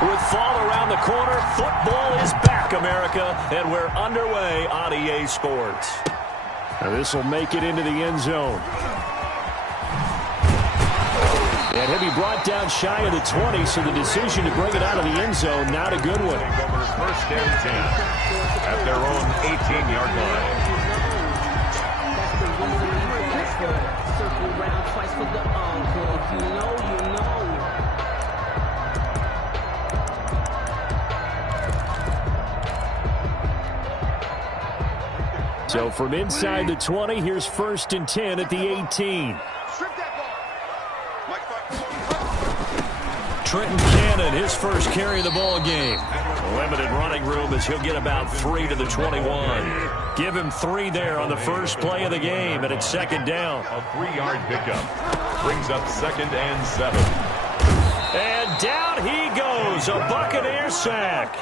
With fall around the corner, football is back, America, and we're underway on EA Sports. Now this will make it into the end zone. And he'll be brought down shy of the 20, so the decision to bring it out of the end zone, not a good one. First and 10 at their own 18-yard line. Circle round twice for the encore. You know. So from inside the 20, here's first and 10 at the 18. Trenton Cannon, his first carry of the ball game. Limited running room as he'll get about 3 to the 21. Give him 3 there on the first play of the game, and it's second down. A 3-yard pickup brings up second and 7. And down he goes, a Buccaneer sack.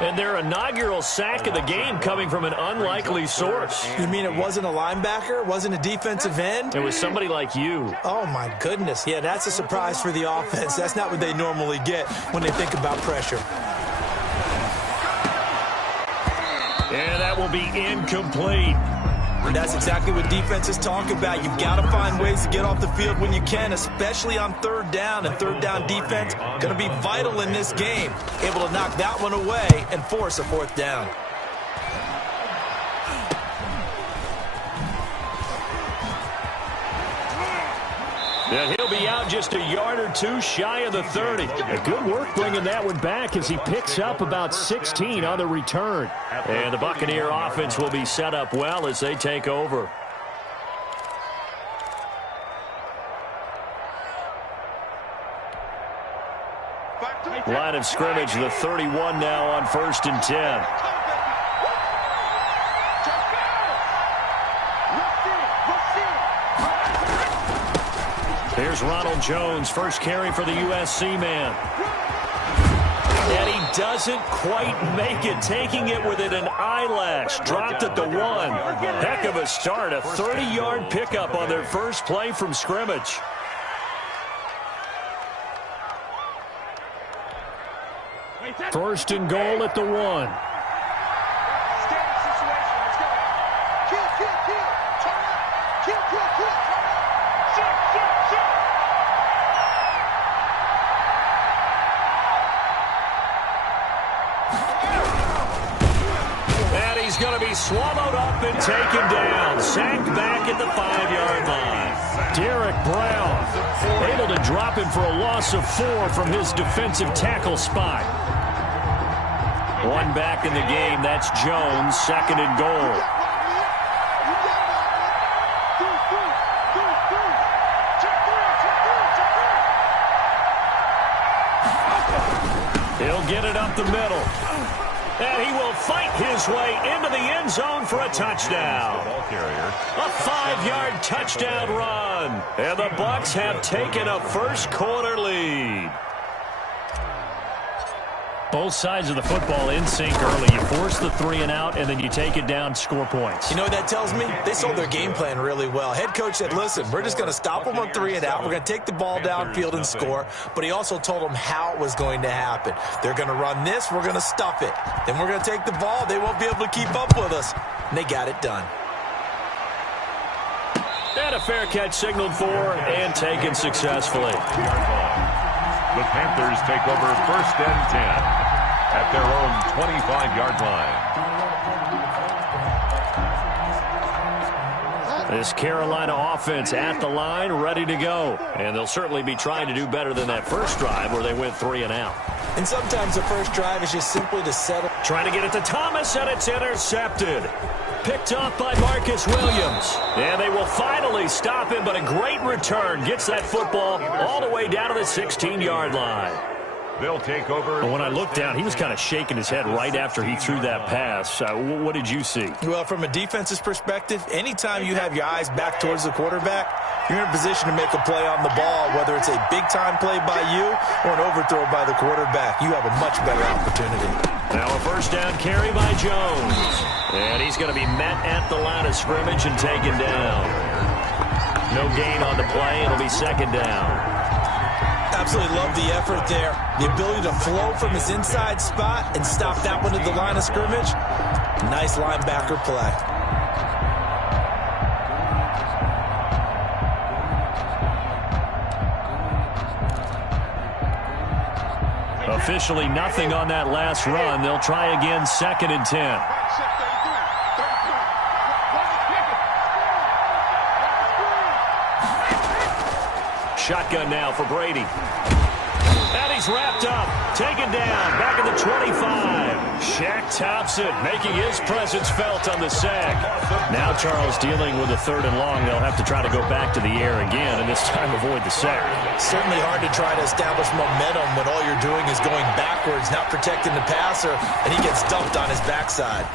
And their inaugural sack of the game coming from an unlikely source. You mean it wasn't a linebacker? It wasn't a defensive end? It was somebody like you. Oh, my goodness. Yeah, that's a surprise for the offense. That's not what they normally get when they think about pressure. And that will be incomplete. And that's exactly what defenses talk about. You've got to find ways to get off the field when you can, especially on third down. And third down defense going to be vital in this game. Able to knock that one away and force a fourth down. And he'll be out just a yard or 2 shy of the 30. Good work bringing that one back as he picks up about 16 on the return. And the Buccaneer offense will be set up well as they take over. Line of scrimmage, the 31 now on first and 10. Here's Ronald Jones, first carry for the USC man. And he doesn't quite make it, taking it within an eyelash. Dropped at the 1. Heck of a start, a 30-yard pickup on their first play from scrimmage. First and goal at the 1. He's going to be swallowed up and taken down. Sacked back at the 5-yard line. Derek Brown able to drop him for a loss of 4 from his defensive tackle spot. One back in the game. That's Jones. Second and goal. He'll get it up the middle. And he will fight his way into the end zone for a touchdown. A 5-yard touchdown run. And the Bucs have taken a first-quarter lead. Both sides of the football in sync early. You force the 3 and out, and then you take it down, score points. You know what that tells me? They sold their game plan really well. Head coach said, listen, we're just going to stop them on 3 and out. We're going to take the ball downfield and score. But he also told them how it was going to happen. They're going to run this. We're going to stuff it. Then we're going to take the ball. They won't be able to keep up with us. And they got it done. And a fair catch signaled for and taken successfully. The Panthers take over first and 10 at their own 25-yard line. This Carolina offense at the line, ready to go. And they'll certainly be trying to do better than that first drive where they went 3 and out. And sometimes the first drive is just simply to settle. Trying to get it to Thomas, and it's intercepted. Picked up by Marcus Williams. And they will finally stop him, but a great return. Gets that football all the way down to the 16-yard line. They'll take over. But when I looked down, he was kind of shaking his head right after he threw that pass. What did you see? Well, from a defense's perspective, anytime you have your eyes back towards the quarterback, you're in a position to make a play on the ball, whether it's a big-time play by you or an overthrow by the quarterback. You have a much better opportunity. Now a first down carry by Jones. And he's going to be met at the line of scrimmage and taken down. No gain on the play. It'll be second down. Absolutely love the effort there. The ability to flow from his inside spot and stop that one at the line of scrimmage. Nice linebacker play. Officially nothing on that last run. They'll try again, 2nd and 10. Shotgun now for Brady. And he's wrapped up. Taken down. Back at the 25. Shaq Thompson making his presence felt on the sack. Now Charles dealing with a 3rd and long. They'll have to try to go back to the air again and this time avoid the sack. Certainly hard to try to establish momentum when all you're doing is going backwards, not protecting the passer, and he gets dumped on his backside.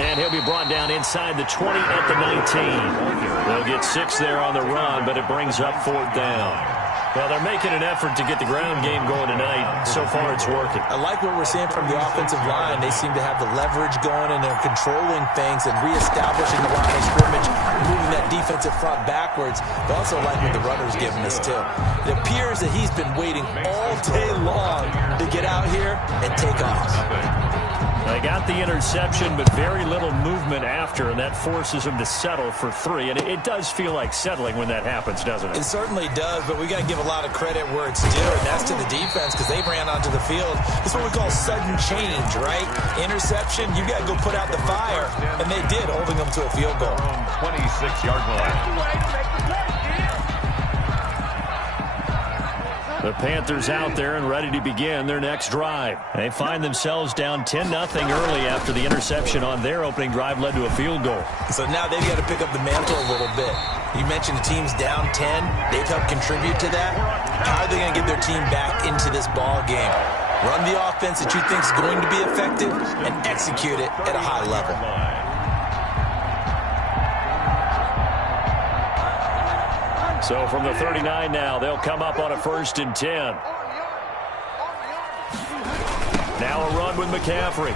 And he'll be brought down inside the 20 at the 19. They'll get 6 there on the run, but it brings up 4th down. Well, they're making an effort to get the ground game going tonight. So far, it's working. I like what we're seeing from the offensive line. They seem to have the leverage going, and they're controlling things and reestablishing the line of scrimmage, moving that defensive front backwards. But also like what the runner's giving us, too. It appears that he's been waiting all day long to get out here and take off. They got the interception, but very little movement after, and that forces them to settle for 3. And it does feel like settling when that happens, doesn't it? It certainly does, but we got to give a lot of credit where it's due, and that's to the defense because they ran onto the field. It's what we call sudden change, right? Interception, you got to go put out the fire, and they did, holding them to a field goal. 26-yard line. The Panthers out there and ready to begin their next drive. They find themselves down 10-0 early after the interception on their opening drive led to a field goal. So now they've got to pick up the mantle a little bit. You mentioned the team's down 10. They've helped contribute to that. How are they going to get their team back into this ball game? Run the offense that you think is going to be effective and execute it at a high level. So from the 39 now, they'll come up on a 1st and 10. Now a run with McCaffrey.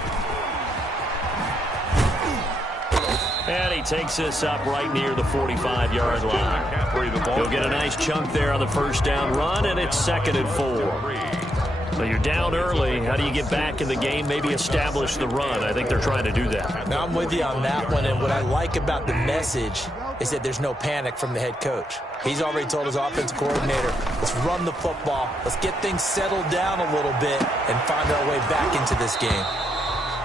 And he takes this up right near the 45-yard line. He'll get a nice chunk there on the 1st down run, and it's 2nd and 4. So you're down early. How do you get back in the game, maybe establish the run? I think they're trying to do that. Now I'm with you on that one, and what I like about the message is that there's no panic from the head coach. He's already told his offensive coordinator, let's run the football, let's get things settled down a little bit and find our way back into this game.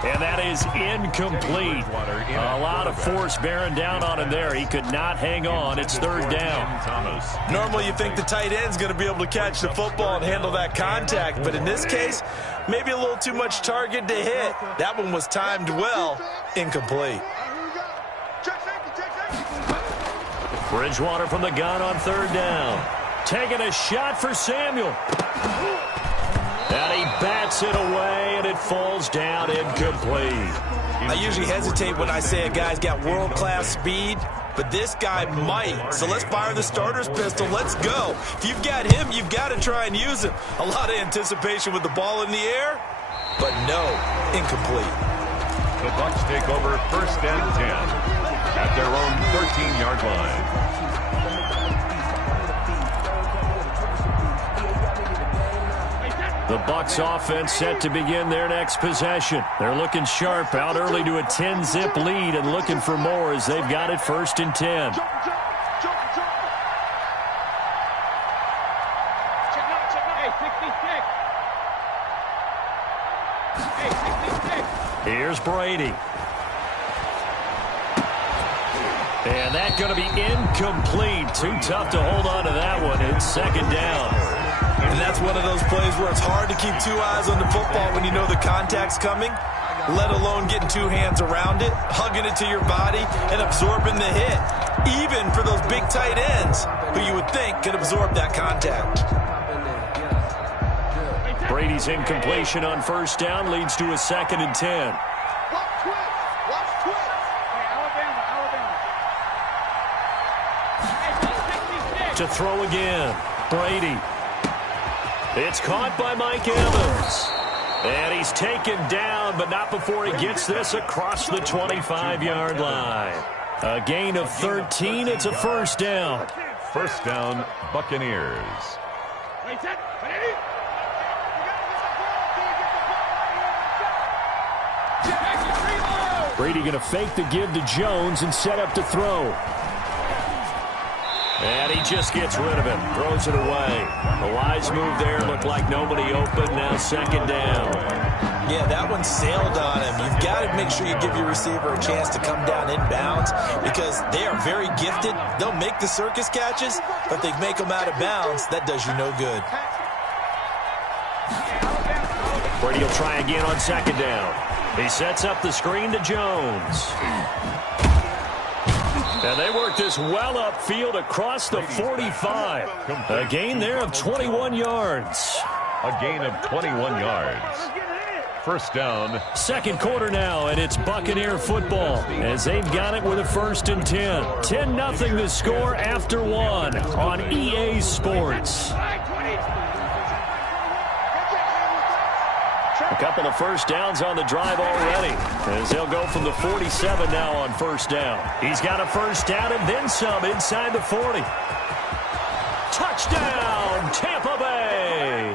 And that is incomplete. A lot of force bearing down on him there. He could not hang on. It's 3rd down. Normally you think the tight end's going to be able to catch the football and handle that contact, but in this case, maybe a little too much target to hit. That one was timed well. Incomplete. Bridgewater from the gun on 3rd down. Taking a shot for Samuel. And he bats it away, and it falls down incomplete. I usually hesitate when I say a guy's got world-class speed, but this guy might. So let's fire the starter's pistol. Let's go. If you've got him, you've got to try and use him. A lot of anticipation with the ball in the air, but no, incomplete. The Bucs take over 1st and 10 at their own 13-yard line. The Bucs offense set to begin their next possession. They're looking sharp, out early to a 10-zip lead and looking for more as they've got it 1st and 10. Here's Brady. And that's going to be incomplete. Too tough to hold on to that one. It's 2nd down. And that's one of those plays where it's hard to keep 2 eyes on the football when you know the contact's coming, let alone getting 2 hands around it, hugging it to your body, and absorbing the hit. Even for those big tight ends who you would think could absorb that contact. Brady's incompletion on 1st down leads to a 2nd and 10. To throw again, Brady. It's caught by Mike Evans. And he's taken down, but not before he gets this across the 25-yard line. A gain of 13. It's a 1st down. 1st down, Buccaneers. Brady going to fake the give to Jones and set up to throw. And he just gets rid of him. Throws it away. A wise move there. Looked like nobody open. Now second down. Yeah, that one sailed on him. You've got to make sure you give your receiver a chance to come down inbounds because they are very gifted. They'll make the circus catches, but they make them out of bounds. That does you no good. Brady will try again on second down. He sets up the screen to Jones. And they work this well upfield across the 45. A gain there of 21 yards. A gain of 21 yards. First down. Second quarter now, and it's Buccaneer football as they've got it with a 1st and 10. 10-0 the score after one on EA Sports. A couple of first downs on the drive already as they'll go from the 47 now on first down. He's got a first down and then some inside the 40. Touchdown, Tampa Bay.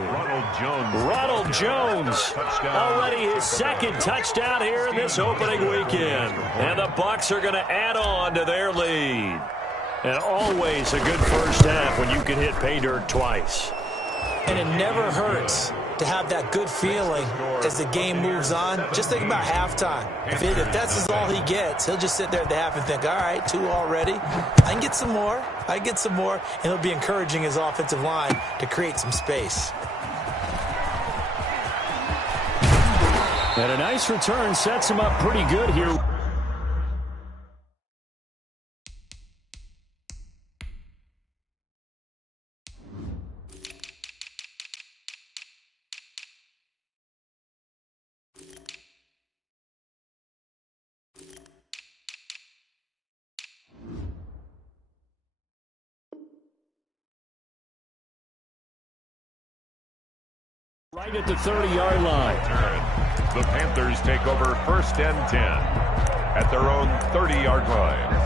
Ronald Jones. Already his second touchdown here in this opening weekend. And the Bucs are going to add on to their lead. And always a good first half when you can hit pay dirt twice. And it never hurts to have that good feeling as the game moves on. Just think about halftime. If that's all he gets, he'll just sit there at the half and think, all right, 2 already. I can get some more. And he'll be encouraging his offensive line to create some space. And a nice return sets him up pretty good here. Right at the 30-yard line. The Panthers take over 1st and 10 at their own 30-yard line.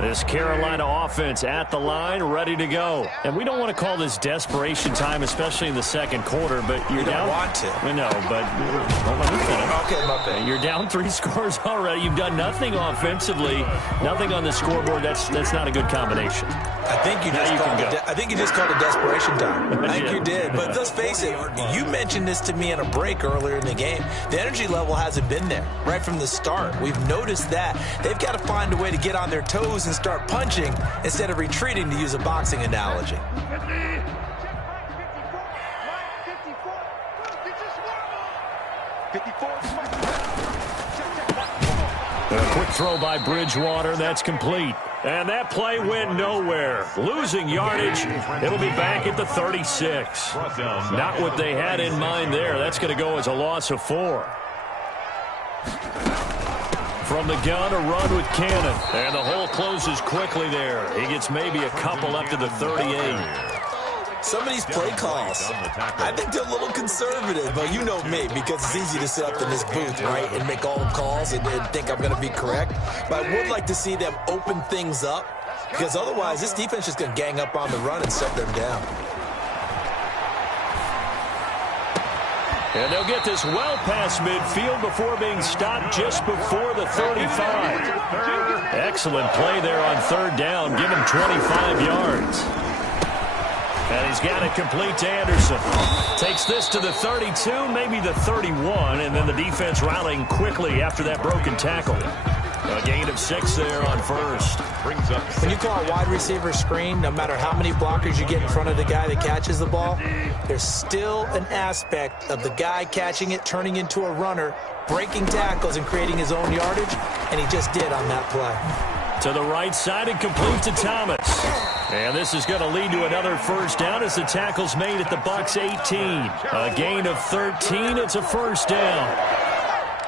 This Carolina offense at the line, ready to go. And we don't want to call this desperation time, especially in the second quarter, but you're down. You don't want to. I know, but hold on a minute. Okay, my bad. You're down 3 scores already. You've done nothing offensively, nothing on the scoreboard. That's not a good combination. I think you just called it desperation time. I think you did. But let's face it, you mentioned this to me in a break earlier in the game. The energy level hasn't been there right from the start. We've noticed that. They've got to find a way to get on their toes and start punching instead of retreating, to use a boxing analogy. A quick throw by Bridgewater. That's complete. And that play went nowhere. Losing yardage. It'll be back at the 36. Not what they had in mind there. That's going to go as a loss of 4. From the gun, a run with Cannon. And the hole closes quickly there. He gets maybe a couple up to the 38. Some of these play calls, I think they're a little conservative, but you know me, because it's easy to sit up in this booth, right, and make all the calls and think I'm going to be correct. But I would like to see them open things up, because otherwise this defense is going to gang up on the run and shut them down. And they'll get this well past midfield before being stopped just before the 35. Excellent play there on 3rd down. Give him 25 yards. And he's got it complete to Anderson. Takes this to the 32, maybe the 31, and then the defense rallying quickly after that broken tackle. A gain of 6 there on 1st. Brings up 6. When you call a wide receiver screen, no matter how many blockers you get in front of the guy that catches the ball, there's still an aspect of the guy catching it, turning into a runner, breaking tackles and creating his own yardage, and he just did on that play. To the right side and complete to Thomas. And this is going to lead to another 1st down as the tackle's made at the Bucs 18. A gain of 13. It's a 1st down.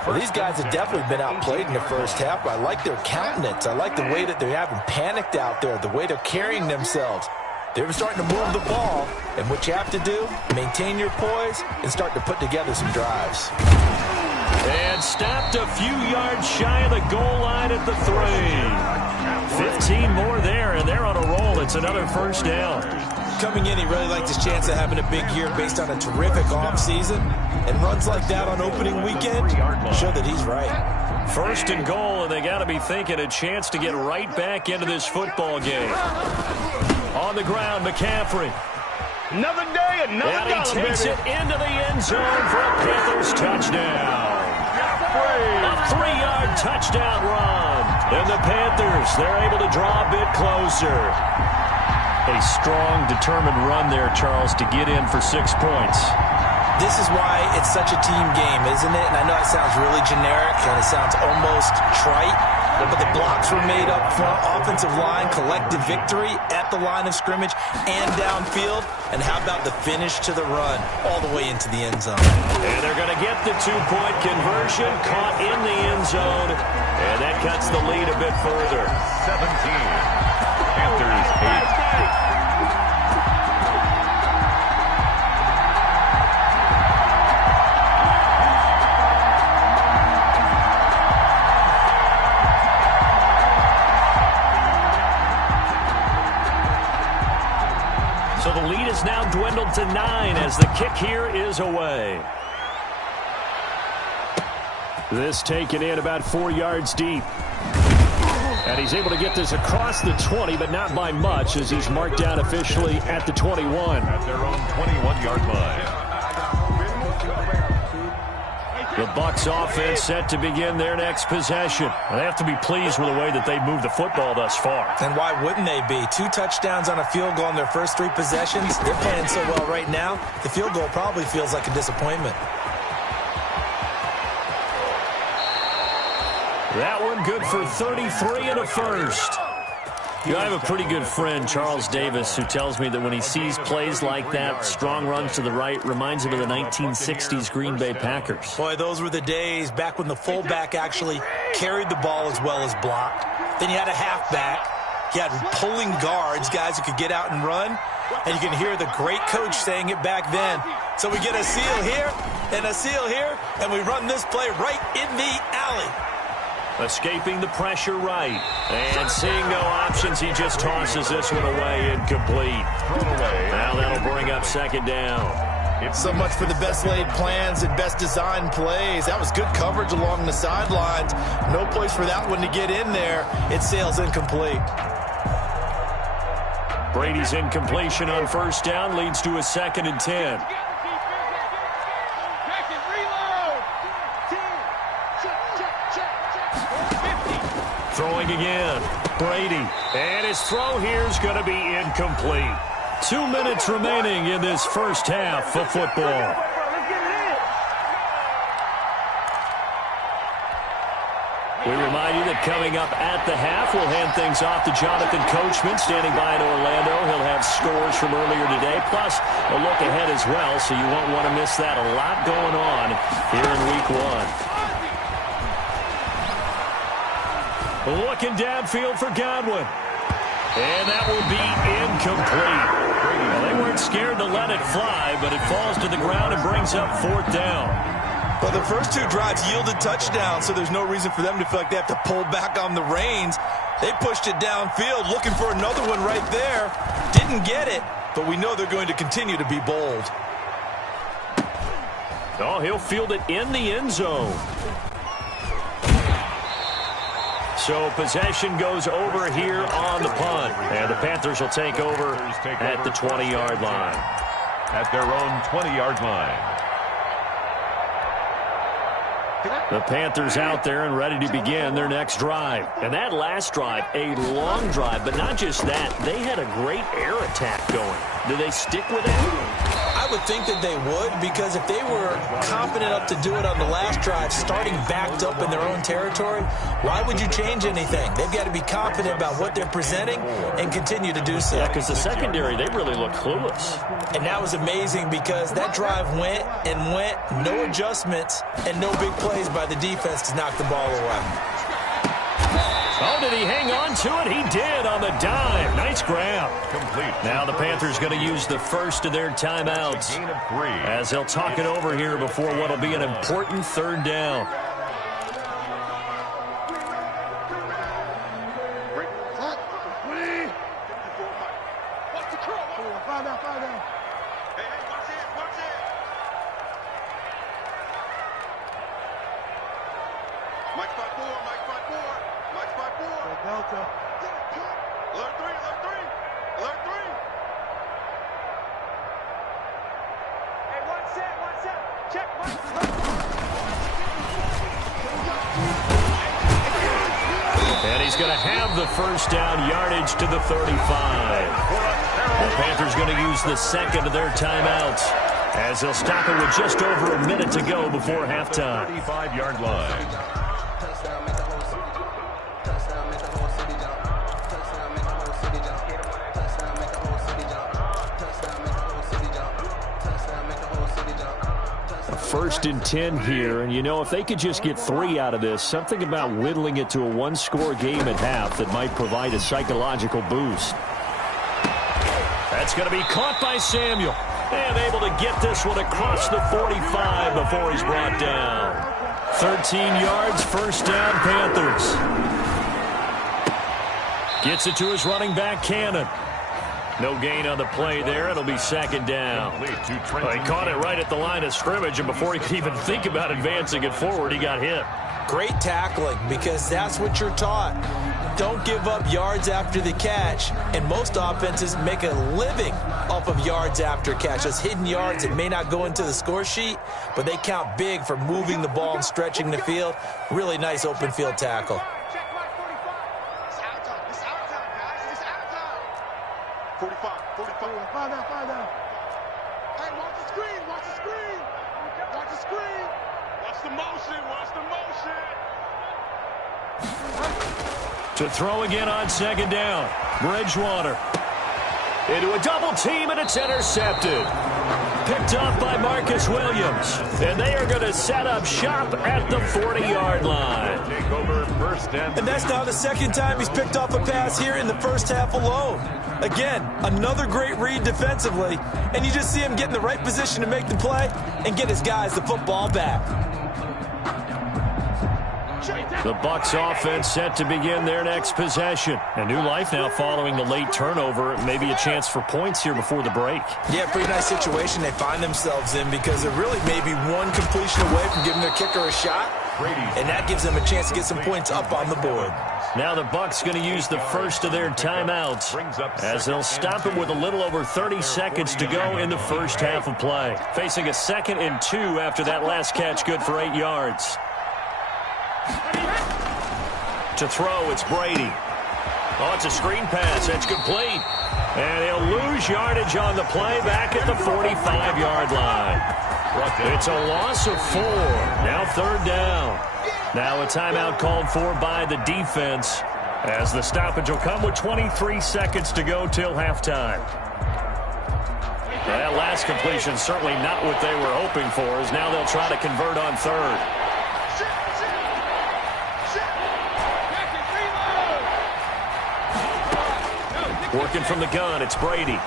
Well, these guys have definitely been outplayed in the first half, but I like their countenance. I like the way that they haven't panicked out there, the way they're carrying themselves. They're starting to move the ball, and what you have to do, maintain your poise and start to put together some drives. And stopped a few yards shy of the goal line at the 3. 15 more there, and they're on a roll. It's another first down. Coming in, he really liked his chance of having a big year based on a terrific offseason. And runs like that on opening weekend show that he's right. First and goal, and they got to be thinking a chance to get right back into this football game. On the ground, McCaffrey. Another day, another dollar, and he takes it into the end zone for a Panthers touchdown. A 3-yard touchdown run. And the Panthers, they're able to draw a bit closer. A strong, determined run there, Charles, to get in for 6 points. This is why it's such a team game, isn't it? And I know it sounds really generic and it sounds almost trite, but the blocks were made up front, offensive line, collective victory at the line of scrimmage and downfield. And how about the finish to the run all the way into the end zone? And they're going to get the 2-point conversion, caught in the end zone, and that cuts the lead a bit further. 17. Panthers 8. So the lead is now dwindled to 9 as the kick here is away. This taken in about 4 yards deep. And he's able to get this across the 20, but not by much as he's marked down officially at the 21. At their own 21-yard line. The Bucs offense set to begin their next possession. And they have to be pleased with the way that they've moved the football thus far. And why wouldn't they be? 2 touchdowns on a field goal in their first 3 possessions. They're playing so well right now, the field goal probably feels like a disappointment. That one good for 33 and a first. You know, I have a pretty good friend, Charles Davis, who tells me that when he sees plays like that, strong runs to the right, reminds him of the 1960s Green Bay Packers. Boy, those were the days back when the fullback actually carried the ball as well as blocked. Then you had a halfback. You had pulling guards, guys who could get out and run. And you can hear the great coach saying it back then. So we get a seal here and a seal here, and we run this play right in the alley. Escaping the pressure right. And seeing no options, he just tosses this one away, incomplete. Now that'll bring up second down. So much for the best laid plans and best designed plays. That was good coverage along the sidelines. No place for that one to get in there. It sails incomplete. Brady's incompletion on first down leads to a 2nd and 10. Throwing again, Brady, and his throw here is going to be incomplete. 2 minutes remaining in this first half of football. We remind you that coming up at the half, we'll hand things off to Jonathan Coachman, standing by in Orlando. He'll have scores from earlier today, plus a look ahead as well, so you won't want to miss that. A lot going on here in Week 1. Looking downfield for Godwin. And that will be incomplete. Well, they weren't scared to let it fly, but it falls to the ground and brings up 4th down. Well, the first 2 drives yielded touchdowns, so there's no reason for them to feel like they have to pull back on the reins. They pushed it downfield, looking for another one right there. Didn't get it, but we know they're going to continue to be bold. Oh, he'll field it in the end zone. So possession goes over here on the punt. And the Panthers will take over at the 20-yard line. At their own 20-yard line. The Panthers out there and ready to begin their next drive. And that last drive, a long drive, but not just that. They had a great air attack going. Do they stick with it? I would think that they would, because if they were confident enough to do it on the last drive, starting backed up in their own territory, why would you change anything? They've got to be confident about what they're presenting and continue to do so. Yeah, because the secondary, they really look clueless. And that was amazing because that drive went and went, no adjustments and no big plays by the defense to knock the ball away. Oh, did he hang on to it? He did on the dive. Nice grab. Complete. Now the Panthers going to use the first of their timeouts Gain of 3. as they'll talk it over here before what will be an important third down. And he's going to have the first down, yardage to the 35. The Panthers going to use the second of their timeouts as they'll stop it with just over a minute to go before halftime. 35-yard line. First and 10 here, and you know, if they could just get 3 out of this, something about whittling it to a one-score game at half that might provide a psychological boost. That's going to be caught by Samuel, and able to get this one across the 45 before he's brought down. 13 yards, first down, Panthers. Gets it to his running back, Cannon. No gain on the play there. It'll be second down. Complete to Well, he caught it right at the line of scrimmage, and before he could even think about advancing it forward, he got hit. Great tackling, because that's what you're taught. Don't give up yards after the catch, and most offenses make a living off of yards after catch. Those hidden yards that may not go into the score sheet, but they count big for moving the ball and stretching the field. Really nice open field tackle. To throw again on second down. Bridgewater. Into a double team, and it's intercepted. Picked off by Marcus Williams. And they are going to set up shop at the 40-yard line. Take over first and that's now the second time he's picked off a pass here in the first half alone. Again, another great read defensively, and you just see him get in the right position to make the play and get his guys the football back. The Bucs offense set to begin their next possession. A new life now following the late turnover. Maybe a chance for points here before the break. Yeah, pretty nice situation they find themselves in, because they're really maybe one completion away from giving their kicker a shot. And that gives them a chance to get some points up on the board. Now the Bucs going to use the first of their timeouts as they'll stop it with a little over 30 seconds to go in the first half of play. Facing a 2nd and 2 after that last catch, good for 8 yards. To throw, it's Brady. Oh, it's a screen pass. That's complete. And he'll lose yardage on the play back at the 45-yard line. It's a loss of 4. Now third down. Now a timeout called for by the defense as the stoppage will come with 23 seconds to go till halftime. That last completion certainly not what they were hoping for, as now they'll try to convert on third. Working from the gun, it's Brady.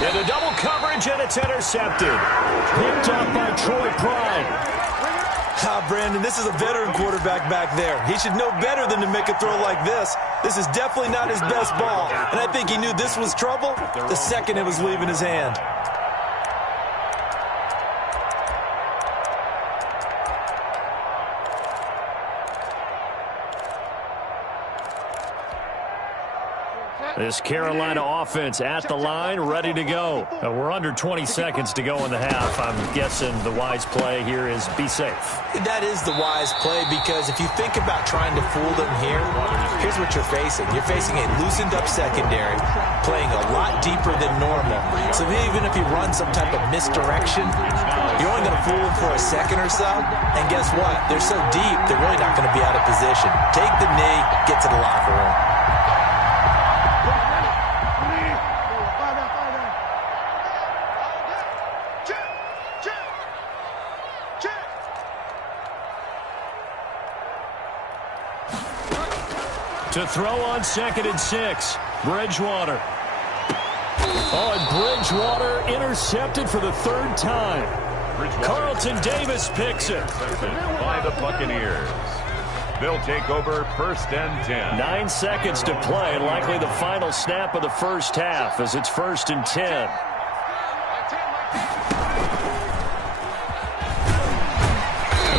Into double coverage, and it's intercepted. Picked off by Troy Pride. Brandon, this is a veteran quarterback back there. He should know better than to make a throw like this. This is definitely not his best ball, and I think he knew this was trouble the second it was leaving his hand. This Carolina offense at the line, ready to go. We're under 20 seconds to go in the half. I'm guessing the wise play here is be safe. That is the wise play, because if you think about trying to fool them here, here's what you're facing. You're facing a loosened up secondary, playing a lot deeper than normal. So even if you run some type of misdirection, you're only going to fool them for a second or so. And guess what? They're so deep, they're really not going to be out of position. Take the knee, get to the locker room. To throw on 2nd and 6. Bridgewater. Oh, and Bridgewater intercepted for the 3rd time. Carlton Davis picks it. By the Buccaneers. They'll take over 1st and 10. 9 seconds to play, and likely the final snap of the first half as it's 1st and 10.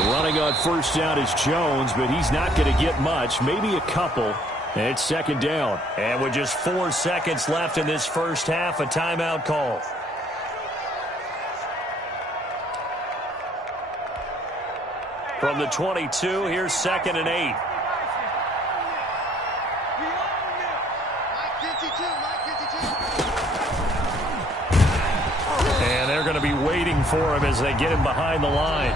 Running on 1st down is Jones, but he's not going to get much, maybe a couple. And it's 2nd down. And with just 4 seconds left in this first half, a timeout call. From the 22, here's 2nd and 8. And they're going to be waiting for him as they get him behind the line.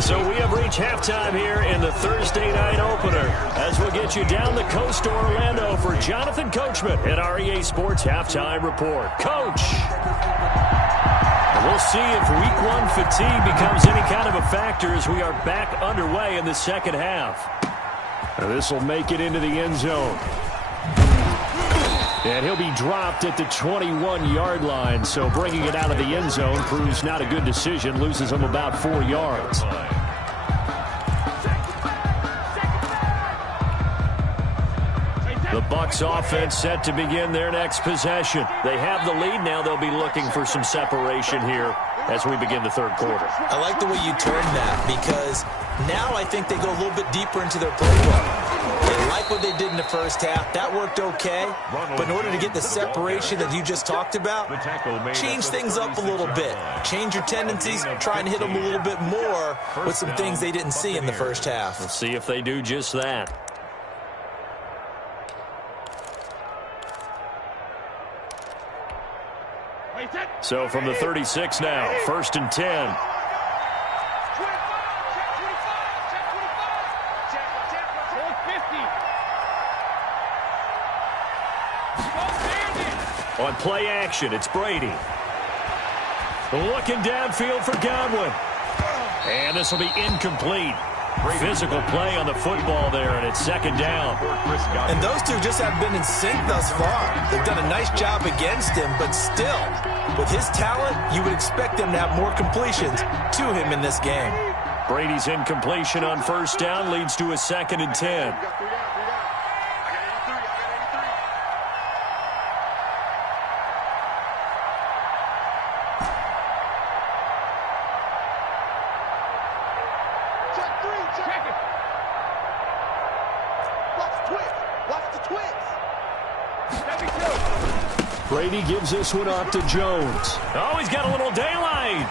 So we have reached halftime here in the Thursday night opener as we'll get you down the coast to Orlando for Jonathan Coachman at our EA Sports Halftime Report. Coach! We'll see if Week 1 fatigue becomes any kind of a factor as we are back underway in the second half. This will make it into the end zone. And he'll be dropped at the 21-yard line, so bringing it out of the end zone proves not a good decision, loses him about 4 yards. The Bucs offense set to begin their next possession. They have the lead now. They'll be looking for some separation here as we begin the third quarter. I like the way you turned that because now I think they go a little bit deeper into their playbook. They like what they did in the first half. That worked okay. But in order to get the separation that you just talked about, change things up a little bit. Change your tendencies, try and hit them a little bit more with some things they didn't see in the first half. We'll see if they do just that. So from the 36 now, 1st and 10. On play action, it's Brady. Looking downfield for Godwin. And this will be incomplete. Physical play on the football there, and it's 2nd down. And those two just haven't been in sync thus far. They've done a nice job against him, but still, with his talent, you would expect them to have more completions to him in this game. Brady's incompletion on 1st down leads to a 2nd and 10. Brady gives this one off to Jones. Oh, he's got a little daylight.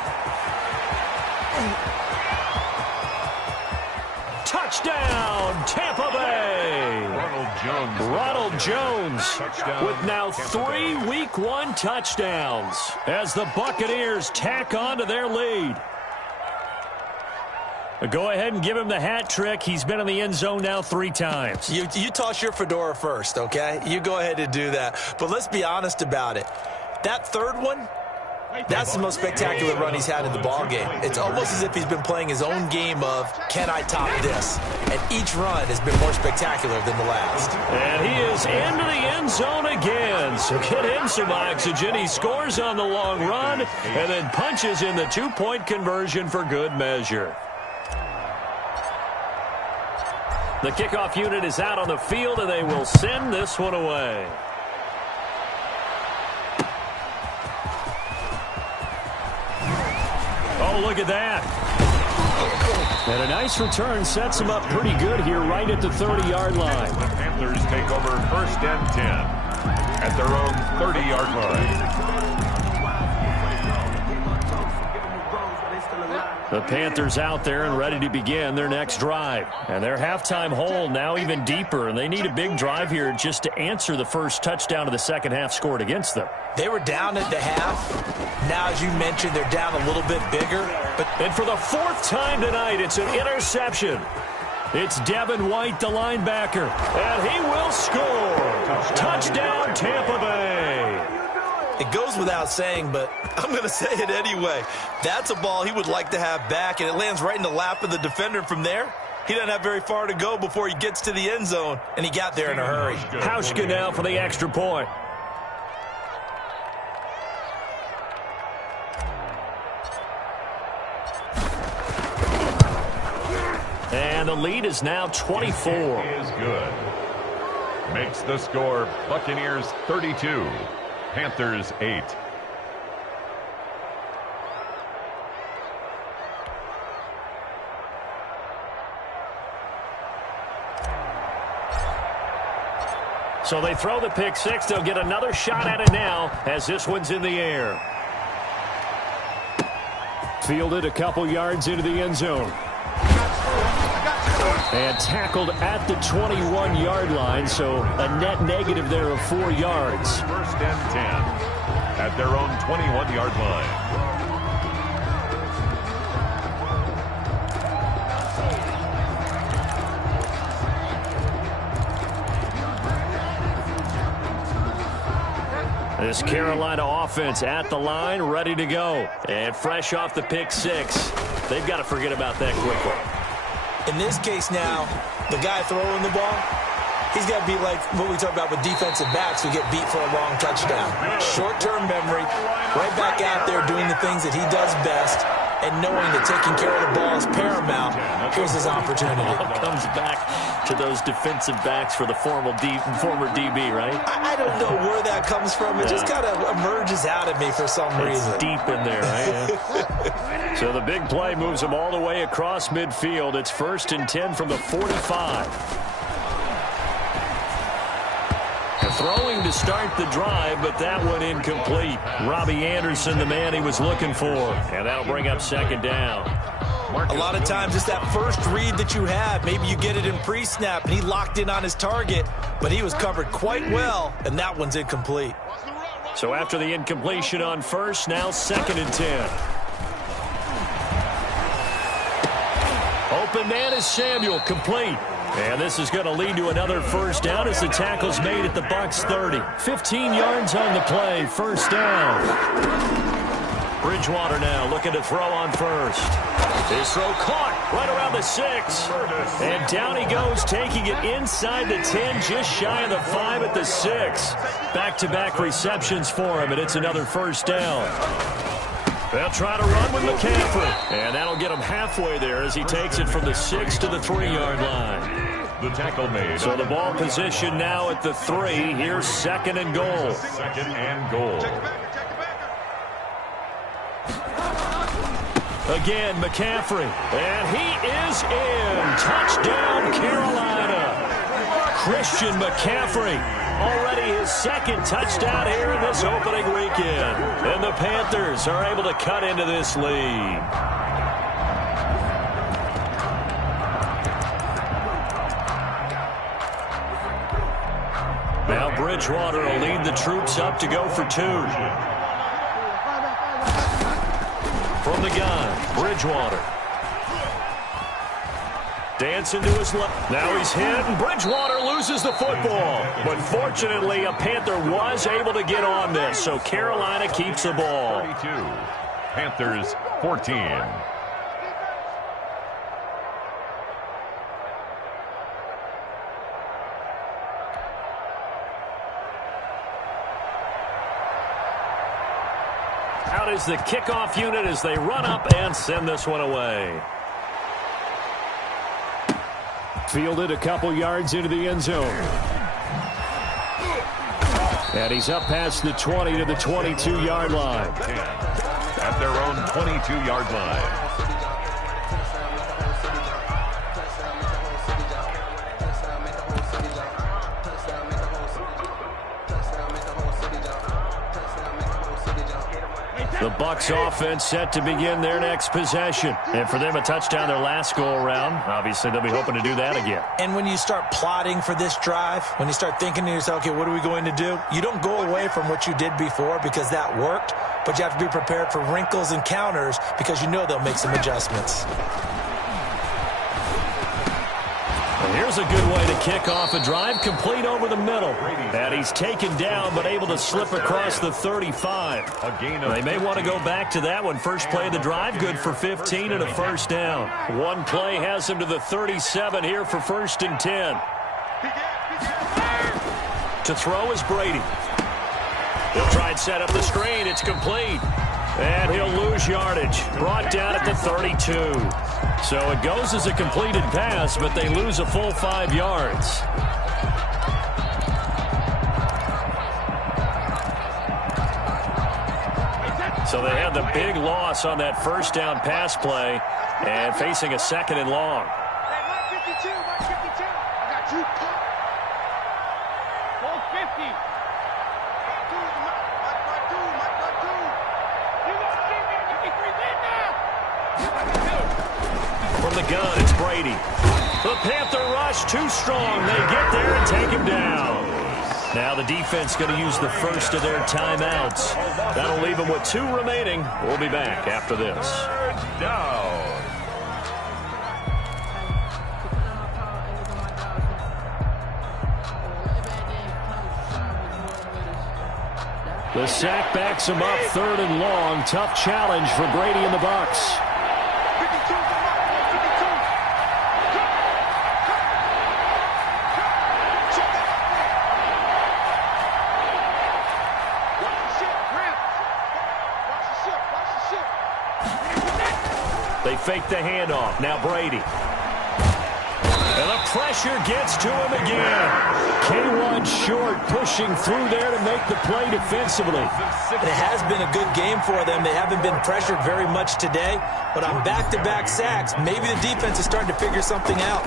Touchdown, Tampa Bay. Ronald Jones with now 3 Week 1 touchdowns as the Buccaneers tack on to their lead. Go ahead and give him the hat trick. He's been in the end zone now 3 times. You toss your fedora first, okay? You go ahead and do that. But let's be honest about it. That third one, that's the most spectacular run he's had in the ballgame. It's almost as if he's been playing his own game of, can I top this? And each run has been more spectacular than the last. And he is into the end zone again. So get him some oxygen. He scores on the long run and then punches in the 2-point conversion for good measure. The kickoff unit is out on the field, and they will send this one away. Oh, look at that. And a nice return sets them up pretty good here right at the 30-yard line. The Panthers take over 1st and 10 at their own 30-yard line. The Panthers out there and ready to begin their next drive. And their halftime hole now even deeper, and they need a big drive here just to answer the first touchdown of the second half scored against them. They were down at the half. Now, as you mentioned, they're down a little bit bigger. And for the 4th time tonight, it's an interception. It's Devin White, the linebacker, and he will score. Touchdown, Tampa Bay. It goes without saying, but I'm going to say it anyway. That's a ball he would like to have back, and it lands right in the lap of the defender from there. He doesn't have very far to go before he gets to the end zone, and he got there in a hurry. Hauschka now for the extra point. And the lead is now 24. Is good. Makes the score Buccaneers 32, Panthers 8. So they throw the pick six. They'll get another shot at it now as this one's in the air. Fielded a couple yards into the end zone. And tackled at the 21-yard line, so a net negative there of 4 yards. First and 10 at their own 21-yard line. This Carolina offense at the line, ready to go. And fresh off the pick six. They've got to forget about that quickly. In this case now, the guy throwing the ball, he's got to be like what we talk about with defensive backs who get beat for a long touchdown. Short-term memory, right back out there doing the things that he does best, and knowing that taking care of the ball is paramount. Here's his opportunity. Comes back to those defensive backs for the former DB, right? I don't know where that comes from. It just kind of emerges out of me for some reason. It's deep in there, right? Yeah. So the big play moves them all the way across midfield. It's 1st and 10 from the 45. Throwing to start the drive, but that one incomplete. Robbie Anderson, the man he was looking for. And that'll bring up 2nd down. A lot of times it's that first read that you have. Maybe you get it in pre-snap, and he locked in on his target, but he was covered quite well, and that one's incomplete. So after the incompletion on first, now 2nd and 10. Open man is Samuel, complete. And this is going to lead to another first down as the tackle's made at the Bucs 30. 15 yards on the play, first down. Bridgewater now looking to throw on first. His throw caught right around the 6. And down he goes, taking it inside the 10, just shy of the 5 at the 6. Back-to-back receptions for him, and it's another first down. They'll try to run with McCaffrey. And that'll get him halfway there as he takes it from the 6 to the 3-yard line. The tackle made. So the ball position now at the 3. Here's 2nd and goal. 2nd and goal. Again, McCaffrey. And he is in. Touchdown, Carolina. Christian McCaffrey. Already his 2nd touchdown here in this opening weekend. And the Panthers are able to cut into this lead. Now Bridgewater will lead the troops up to go for 2. From the gun, Bridgewater. Dancing to his left. Now he's hit, and Bridgewater loses the football. But fortunately, a Panther was able to get on this, so Carolina keeps the ball. 32. Panthers 14. Out is the kickoff unit as they run up and send this one away. Fielded a couple yards into the end zone. And he's up past the 20 to the 22-yard line. At their own 22-yard line. The Bucs offense set to begin their next possession. And for them, a touchdown their last go-around. Obviously, they'll be hoping to do that again. And when you start plotting for this drive, when you start thinking to yourself, okay, what are we going to do? You don't go away from what you did before because that worked, but you have to be prepared for wrinkles and counters because you know they'll make some adjustments. Here's a good way to kick off a drive, complete over the middle. And he's taken down, but able to slip across the 35. They may want to go back to that one. First play of the drive, good for 15 and a first down. One play has him to the 37 here for 1st and 10. To throw is Brady. He'll try and set up the screen. It's complete. And he'll lose yardage. Brought down at the 32. So it goes as a completed pass, but they lose a full 5 yards. So they had the big loss on that first down pass play and facing a 2nd and long. From the gun, it's Brady. The Panther rush too strong. They get there and take him down. Now the defense going to use the first of their timeouts. That'll leave them with 2 remaining. We'll be back after this. Down. The sack backs him up 3rd and long. Tough challenge for Brady and the Bucs. They fake the handoff. Now Brady. And the pressure gets to him again. K1 short, pushing through there to make the play defensively. It has been a good game for them. They haven't been pressured very much today, but on back-to-back sacks, maybe the defense is starting to figure something out.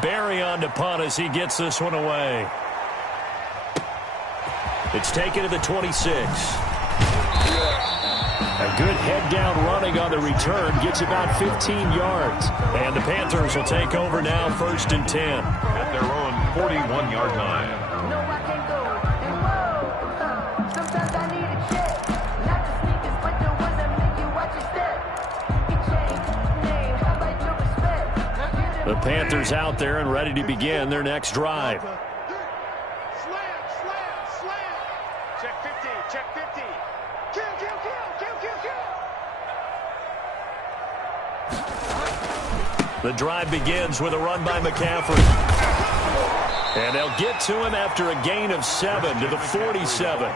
Barry on to punt as he gets this one away. It's taken to the 26. A good head-down running on the return gets about 15 yards. And the Panthers will take over now 1st and 10. At their own 41-yard line. The Panthers out there and ready to begin their next drive. The drive begins with a run by McCaffrey. And they'll get to him after a gain of 7 to the 47.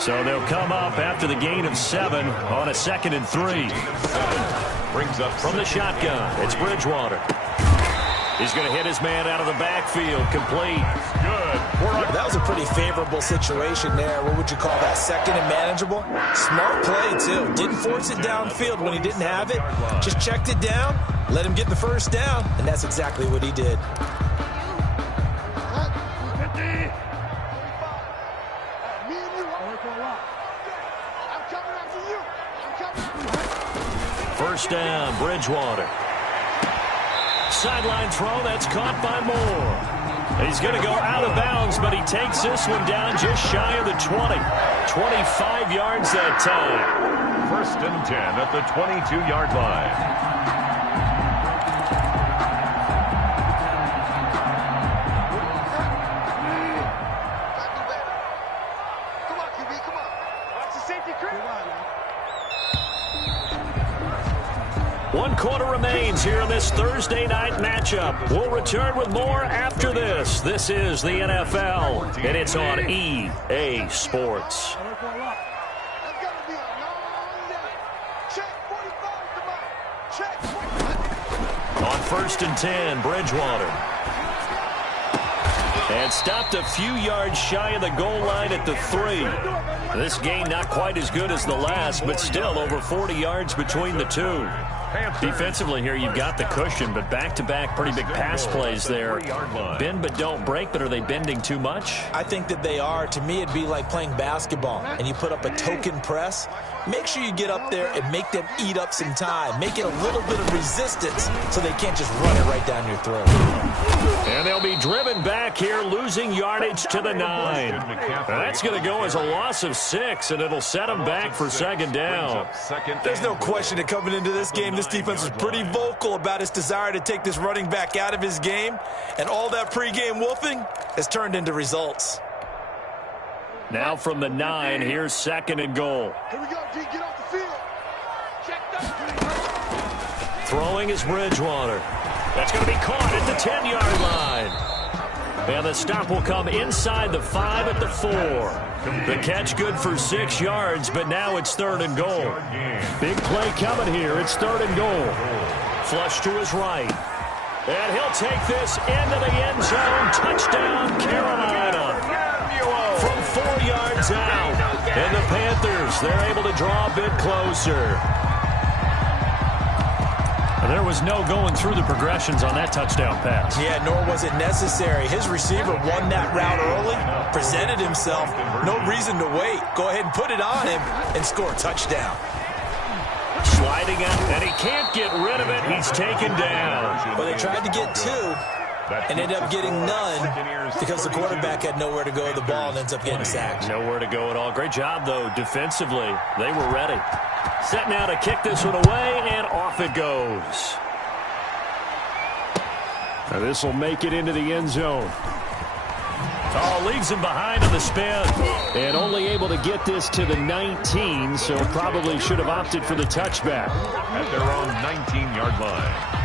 So they'll come up after the gain of 7 on a 2nd and 3. Brings up from the shotgun. It's Bridgewater. He's going to hit his man out of the backfield. Complete. Good. That was a pretty favorable situation there. What would you call that? 2nd and manageable? Smart play, too. Didn't force it downfield when he didn't have it. Just checked it down, let him get the first down, and that's exactly what he did. First down, Bridgewater. Sideline throw, that's caught by Moore. He's going to go out of bounds, but he takes this one down just shy of the 20. 25 yards that time. 1st and 10 at the 22-yard line. One quarter remains here in this Thursday night matchup. We'll return with more after this. This is the NFL, and it's on EA Sports. On 1st and 10, Bridgewater. And stopped a few yards shy of the goal line at the 3. This gain not quite as good as the last, but still over 40 yards between the two. Defensively here, you've got the cushion, but back-to-back pretty big pass plays there. Bend but don't break, but are they bending too much? I think that they are. To me, it'd be like playing basketball, and you put up a token press. Make sure you get up there and make them eat up some time. Make it a little bit of resistance so they can't just run it right down your throat. And they'll be driven back here, losing yardage to the 9. That's going to go as a loss of 6, and it'll set them back for 2nd down. There's no question that coming into this game, this this defense was pretty vocal about its desire to take this running back out of his game, and all that pregame wolfing has turned into results. Now from the 9, here's 2nd and goal. Here we go, D. Get off the field. Check that. Throwing is Bridgewater. That's going to be caught at the 10-yard line. And the stop will come inside the 5 at the 4. The catch good for 6 yards, but now it's 3rd and goal. Big play coming here. It's 3rd and goal. Flush to his right. And he'll take this into the end zone. Touchdown, Carolina. From 4 yards out. And the Panthers, they're able to draw a bit closer. There was no going through the progressions on that touchdown pass. Yeah, nor was it necessary. His receiver won that route early, presented himself. No reason to wait. Go ahead and put it on him and score a touchdown. Sliding out, and he can't get rid of it. He's taken down. Well, they tried to get 2 and ended up getting none because the quarterback had nowhere to go with the ball and ends up getting sacked. Nowhere to go at all. Great job, though, defensively. They were ready. Set now to kick this one away, and off it goes. Now this will make it into the end zone. Oh, leaves him behind on the spin. And only able to get this to the 19, so probably should have opted for the touchback. At their own 19-yard line.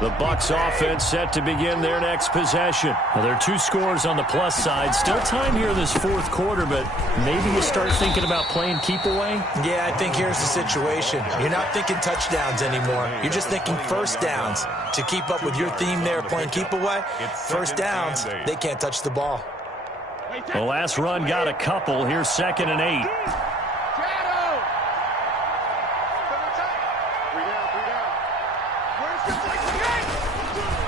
The Bucs offense set to begin their next possession. Now, there are 2 scores on the plus side. Still time here in this 4th quarter, but maybe you start thinking about playing keep away? Yeah, I think here's the situation. You're not thinking touchdowns anymore. You're just thinking first downs. To keep up with your theme there, playing keep away, first downs, they can't touch the ball. The last run got a couple. Here's 2nd and 8.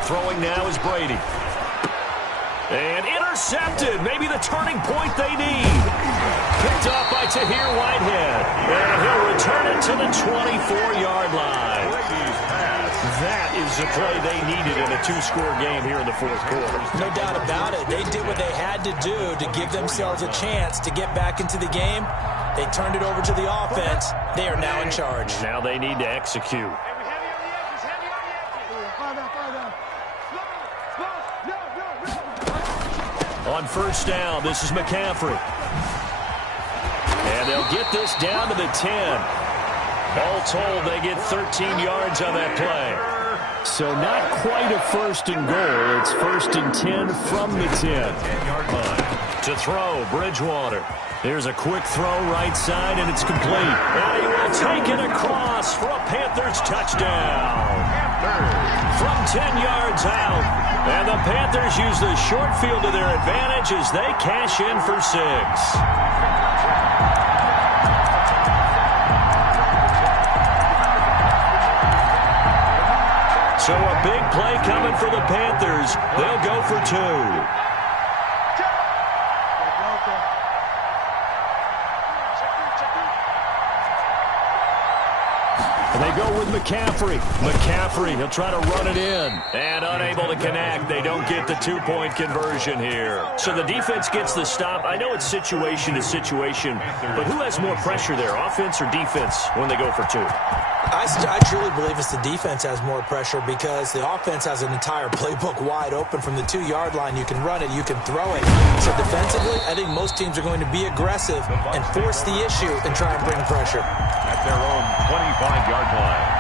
Throwing now is Brady. And intercepted. Maybe the turning point they need. Picked up by Tahir Whitehead. And he'll return it to the 24-yard line. That is the play they needed in a 2-score game here in the 4th quarter. No doubt about it. They did what they had to do to give themselves a chance to get back into the game. They turned it over to the offense. They are now in charge. Now they need to execute. On first down, this is McCaffrey. And they'll get this down to the 10. All told, they get 13 yards on that play. So not quite a 1st and goal. It's 1st and 10 from the 10. To throw, Bridgewater. Here's a quick throw right side, and it's complete. And he will take it across for a Panthers touchdown. From 10 yards out. And the Panthers use the short field to their advantage as they cash in for 6. So a big play coming for the Panthers. They'll go for 2. And they go with McCaffrey. McCaffrey, he'll try to run it in. And unable to connect. They don't get the 2-point conversion here. So the defense gets the stop. I know it's situation to situation, but who has more pressure there, offense or defense, when they go for 2? I truly believe it's the defense has more pressure because the offense has an entire playbook wide open from the 2-yard line. You can run it, you can throw it. So defensively, I think most teams are going to be aggressive and force the issue and try and bring pressure. At their own 25-yard line.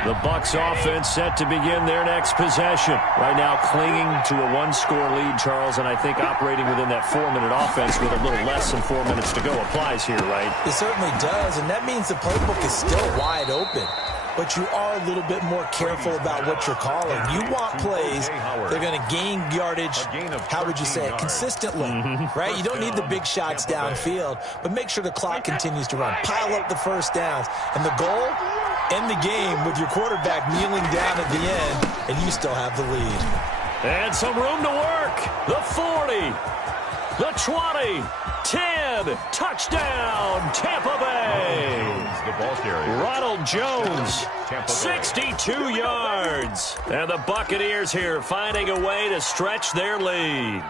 The Bucs offense set to begin their next possession. Right now clinging to a 1-score lead, Charles, and I think operating within that 4-minute offense with a little less than 4 minutes to go applies here, right? It certainly does, and that means the playbook is still wide open. But you are a little bit more careful about what you're calling. You want plays that are going to gain yardage, how would you say it, consistently, right? You don't need the big shots downfield, but make sure the clock continues to run. Pile up the first downs. And the goal, end the game with your quarterback kneeling down at the end, and you still have the lead. And some room to work. The 40, the 20, 10, touchdown, Tampa Bay. The ball carrier. Ronald Ronald Jones, 62 yards. And the Buccaneers here finding a way to stretch their lead.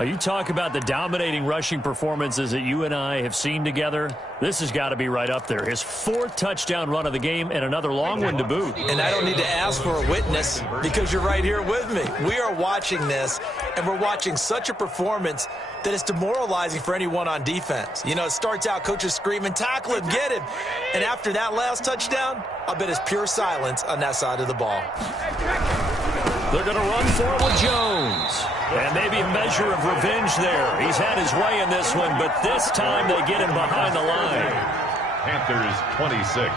You talk about the dominating rushing performances that you and I have seen together. This has got to be right up there. His 4th touchdown run of the game and another long one to boot. And I don't need to ask for a witness because you're right here with me. We are watching this, and we're watching such a performance that it's demoralizing for anyone on defense. You know, it starts out, coaches screaming, tackle him, get him. And after that last touchdown, I bet it's pure silence on that side of the ball. They're going to run for it with Jones. And maybe a measure of revenge there. He's had his way in this one, but this time they get him behind the line. Panthers 26.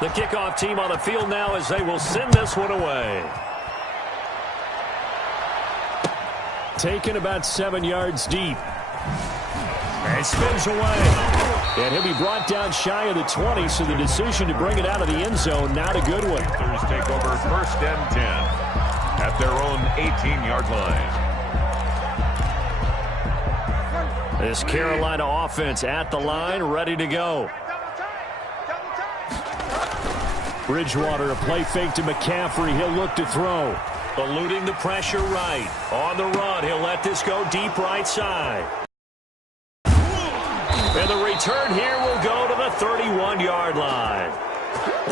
The kickoff team on the field now as they will send this one away. Taken about 7 yards deep. And spins away. And he'll be brought down shy of the 20, so the decision to bring it out of the end zone, not a good one. Panthers take over 1st and 10 at their own 18-yard line. This Carolina offense at the line, ready to go. Bridgewater, a play fake to McCaffrey. He'll look to throw. Eluding the pressure right. On the run, he'll let this go deep right side. And the return here will go to the 31-yard line.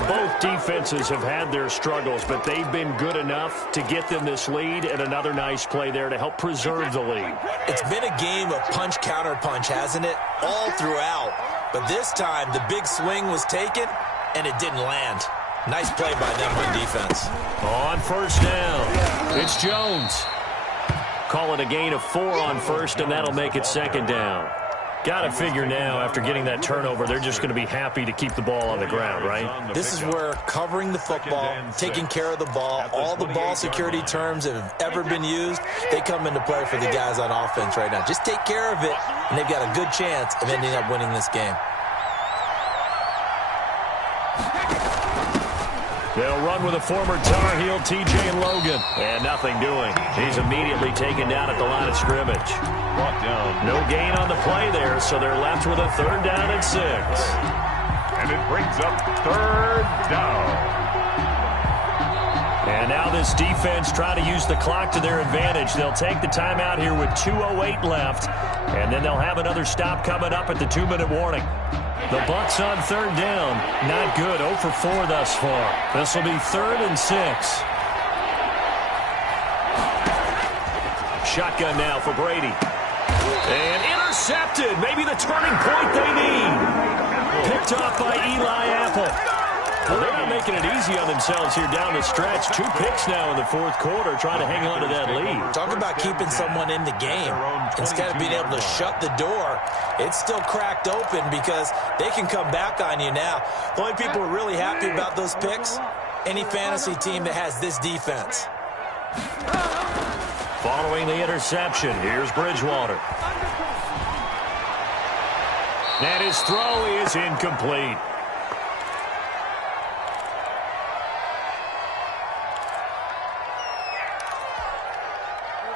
Both defenses have had their struggles, but they've been good enough to get them this lead, and another nice play there to help preserve the lead. It's been a game of punch-counter-punch, hasn't it? All throughout. But this time, the big swing was taken, and it didn't land. Nice play by them on defense. On 1st down, it's Jones. Call it a gain of 4 on 1st, and that'll make it 2nd down. Got to figure now, after getting that turnover, they're just going to be happy to keep the ball on the ground, right? This is where covering the football, taking care of the ball, all the ball security terms that have ever been used, they come into play for the guys on offense right now. Just take care of it, and they've got a good chance of ending up winning this game. They'll run with a former Tar Heel, TJ Logan. And nothing doing. He's immediately taken down at the line of scrimmage. Brought down. No gain on the play there, so they're left with a 3rd down and 6. And it brings up 3rd down. And now this defense trying to use the clock to their advantage. They'll take the timeout here with 2:08 left. And then they'll have another stop coming up at the 2-minute warning. The Bucs on 3rd down. Not good. 0 for 4 thus far. This will be 3rd and 6. Shotgun now for Brady. And intercepted. Maybe the turning point they need. Picked off by Eli Apple. Well, they're not making it easy on themselves here down the stretch. 2 picks now in the 4th quarter trying to hang on to that lead. Talk about keeping someone in the game. Instead of being able to shut the door, it's still cracked open because they can come back on you now. The only people who are really happy about those picks, any fantasy team that has this defense. Following the interception, here's Bridgewater. And his throw is incomplete.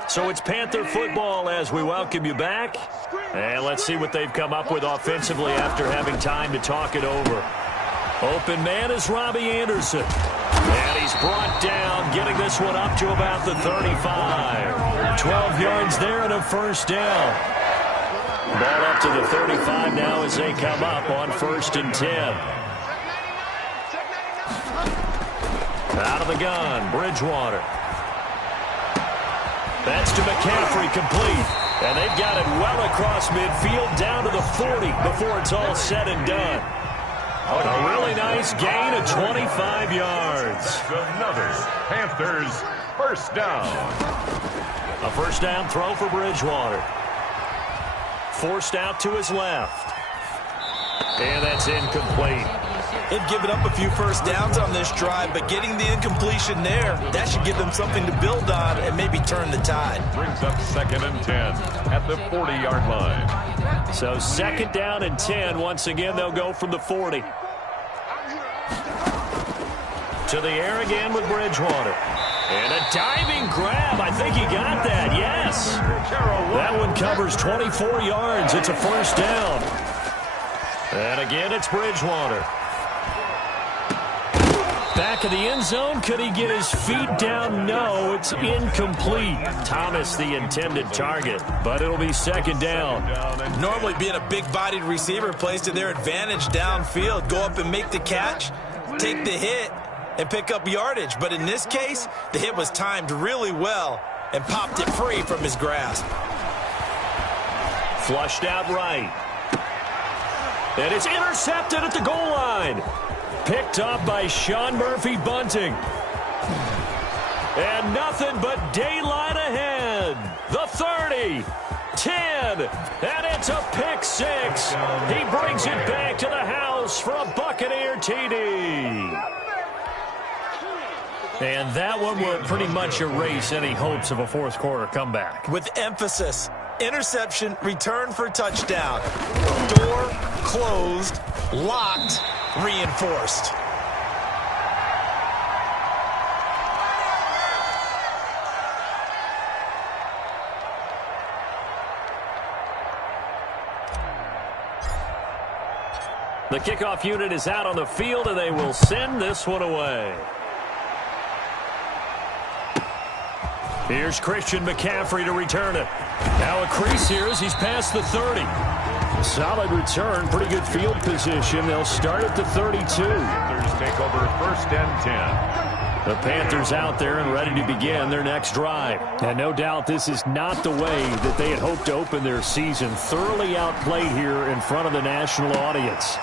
So it's Panther football as we welcome you back. And let's see what they've come up with offensively after having time to talk it over. Open man is Robbie Anderson. And he's brought down, getting this one up to about the 35. 12 yards there and a 1st down. Ball up to the 35 now as they come up on 1st and 10. Out of the gun, Bridgewater. That's to McCaffrey, complete. And they've got it well across midfield down to the 40 before it's all said and done. A really nice gain of 25 yards. Another Panthers 1st down. A 1st down throw for Bridgewater. Forced out to his left. And that's incomplete. They've given up a few 1st downs on this drive, but getting the incompletion there, that should give them something to build on and maybe turn the tide. Brings up 2nd and 10 at the 40-yard line. So 2nd down and 10. Once again, they'll go from the 40. To the air again with Bridgewater. And a diving grab. I think he got that. Yes. That one covers 24 yards. It's a first down. And again, it's Bridgewater. Back of the end zone. Could he get his feet down? No, it's incomplete. Thomas, the intended target, but it'll be second down. Normally being a big-bodied receiver plays to their advantage downfield. Go up and make the catch, take the hit, and pick up yardage. But in this case, the hit was timed really well and popped it free from his grasp. Flushed out right. And it's intercepted at the goal line. Picked up by Sean Murphy-Bunting. And nothing but daylight ahead. The 30, 10, and it's a pick six. He brings it back to the house for a Buccaneer TD. And that one will pretty much erase any hopes of a fourth quarter comeback. With emphasis, interception, return for touchdown. Door closed, locked, reinforced. The kickoff unit is out on the field, and they will send this one away. Here's Christian McCaffrey to return it. Now a crease here as he's past the 30. Solid return, pretty good field position. They'll start at the 32. Panthers take over first and 10. The Panthers out there and ready to begin their next drive. And no doubt this is not the way that they had hoped to open their season. Thoroughly outplayed here in front of the national audience.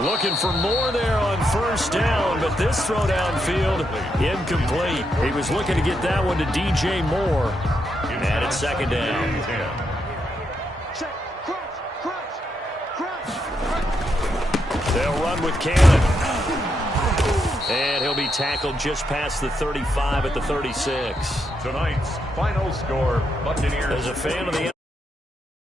Looking for more there on first down, but this throw downfield, incomplete. He was looking to get that one to DJ Moore. And it's second down. They'll run with Cannon. And he'll be tackled just past the 35 at the 36. Tonight's final score, Buccaneers. As a fan of the